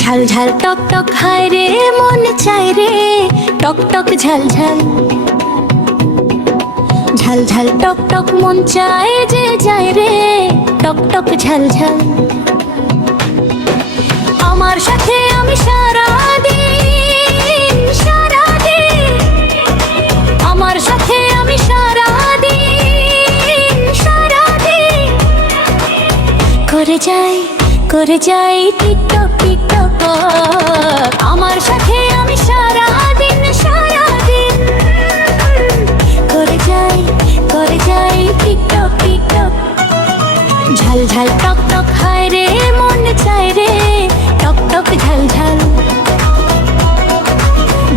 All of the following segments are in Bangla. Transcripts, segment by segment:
ঝাল ঝাল টক টক খায় রে মন চায় রে টক টক ঝাল ঝাল। ঝাল ঝাল টক টক মন চায় যে যায় রে টক টক ঝাল ঝাল। আমার সাথে আমি সারাদিন সারাদিন, আমার সাথে আমি সারাদিন সারাদিন করে যাই টিকটক টিকটক। আমার সাথে আমি সারাদিন সারাদিন করে যাই টিকটক টিকটক। ঝাল ঝাল টক টক খায় রে মন চায় রে টক টক ঝাল ঝাল।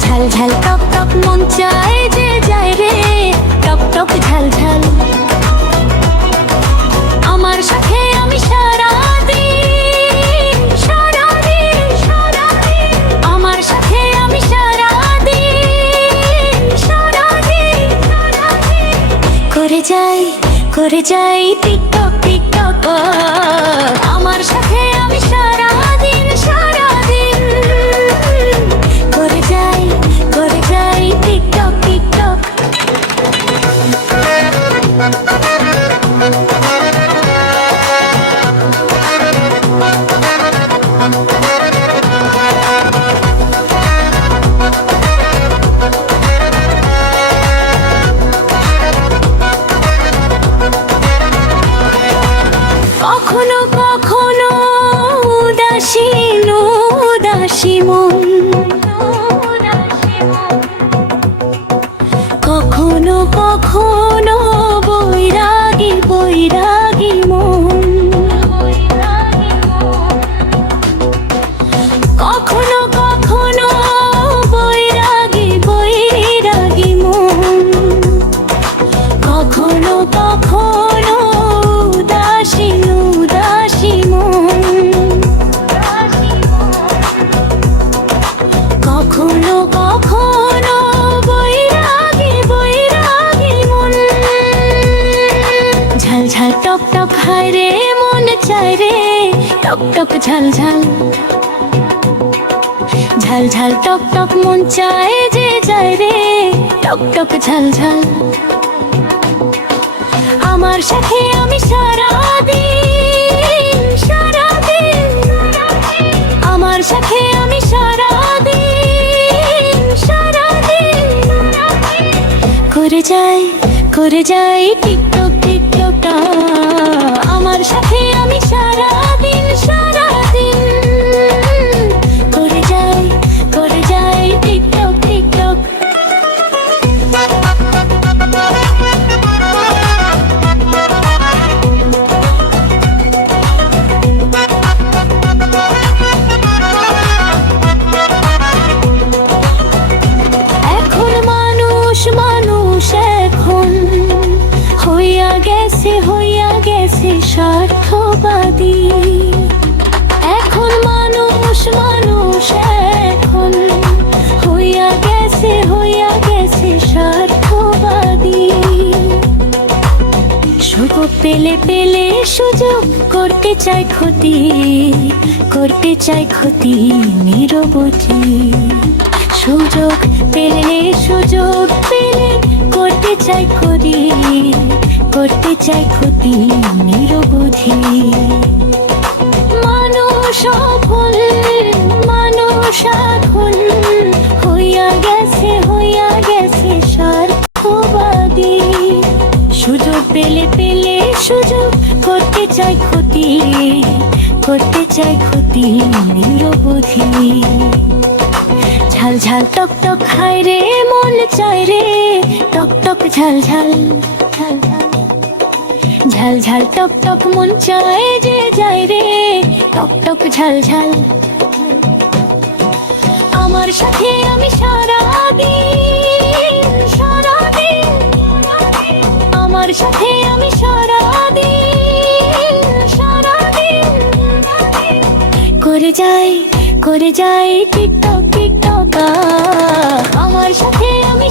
ঝাল ঝাল টক টক মন চায় যে যায় রে টক টক ঝাল ঝাল। আমার সাথে আমি সারাদিন সারাদিন সারাদিন, আমার সাথে আমি সারাদিন সারাদিন সারাদিন করে যাই টিকটক টিকটক। আমার সাথে আমি সারাদিন সারাদিন করে যাই টিকটক টিকটক। কখনো কখনো উদাসীন উদাসী মন, কখনো কখনো বৈরাগী বৈরাগী মন, কখনো কখনো বৈরাগী বৈরাগী মন, কখনো কখনো উদাসীন উদাসী মন, কখনো কখনো বৈরাগী বৈরাগী মন। ঝাল ঝাল টক টক খায় রে মন চায় রে টক টক ঝাল ঝাল। ঝাল ঝাল টক টক মন চায় যে যায় রে টক টক ঝাল ঝাল। আমার সাথে আমি সারাদিন সারাদিন, আমার সাথে আমি সারাদিন সারাদিন করে যাই টিকটক টিকটক। আমার সাথে আমি সারাদিন সারাদিন করে যাই টিকটক টিকটক। এখন মানুষ মানুষ এখন হইয়া গেছে স্বার্থবাদী। এখন মানুষ মানুষ এখন হইয়া গেছে স্বার্থবাদী। সুযোগ পেলে সুযোগ করতে চায় ক্ষতি নিরবধি। সুযোগ পেলে করতে চায় ক্ষতি নিরবধি। মানুষ এখন হইয়া গেছে স্বার্থবাদী। সুযোগ পেলে সুযোগ করতে চায় ক্ষতি নিরবধি। ঝাল ঝাল টক টক খায় রে মন চায় রে টক টক ঝাল ঝাল। ঝাল ঝাল টক টক মন চায় যে যায় রে টক টক ঝাল ঝাল। আমার সাথে আমি সারাদিন সারাদিন, আমার সাথে আমি সারাদিন সারাদিন করে যাই টিকটক টিকটক। আমার সাথে আমি